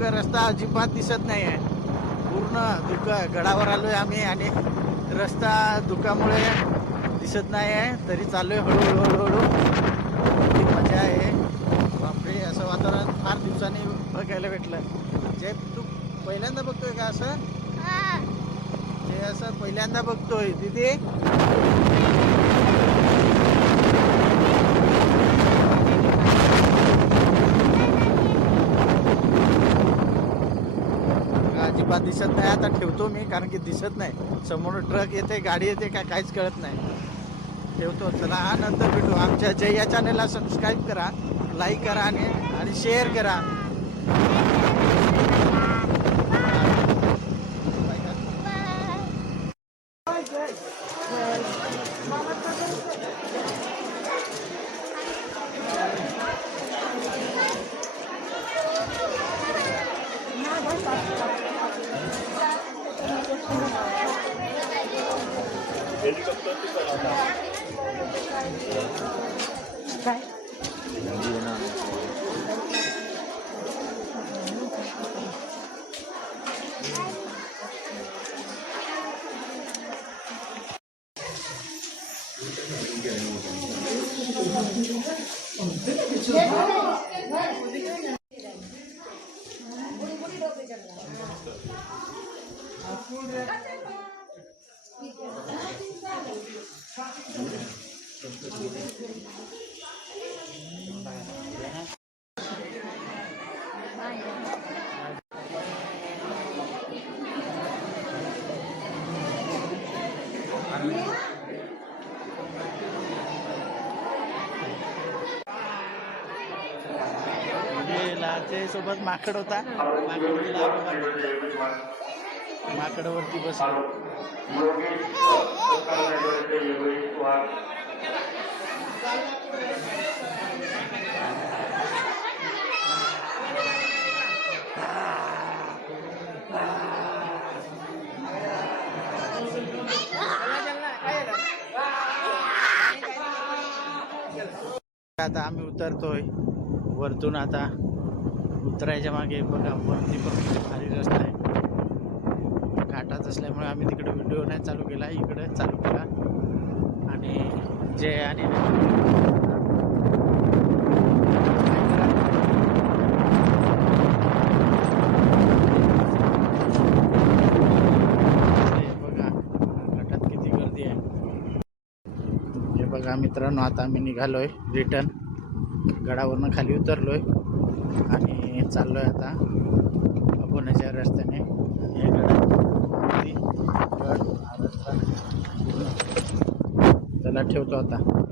दुःख रस्ता अजिबात दिसत नाही आहे पूर्ण दुःख गडावर आलोय आम्ही आणि रस्ता दुःखामुळे दिसत नाही आहे तरी चाललोय हळूहळू हळूहळू. किती मजा आहे. बापरे असं वातावरण फार दिवसांनी बघायला भेटलं. जे तू पहिल्यांदा बघतोय का असं? हे. असं पहिल्यांदा बघतोय तिथे अजिबात दिसत नाही. आता ठेवतो मी कारण की दिसत नाही. समोर ट्रक येते गाडी येते काय काहीच कळत नाही. ठेवतो. चला हा नंतर भेटू. आमच्या जय या चॅनलला सबस्क्राईब करा लाईक करा आणि आणि शेअर करा. Thank. सोबत माकड होता. माकड गेला माकडावरती बसलो. आता आम्ही उतरतोय. वरतून आता उतरायच्या मागे बघा वरती पण भारी रस्ता आहे. असल्यामुळे आम्ही तिकडे व्हिडिओ नाही चालू केला इकडे चालू केला. आणि जे आणि हे बघा किती गर्दी आहे. हे बघा मित्रांनो आता आम्ही निघालोय रिटर्न गडावरनं खाली उतरलोय आणि चाललोय आता. पुण्याच्या रस्त्याने हे गड गड हा रस्ता चला ठेवतो आता.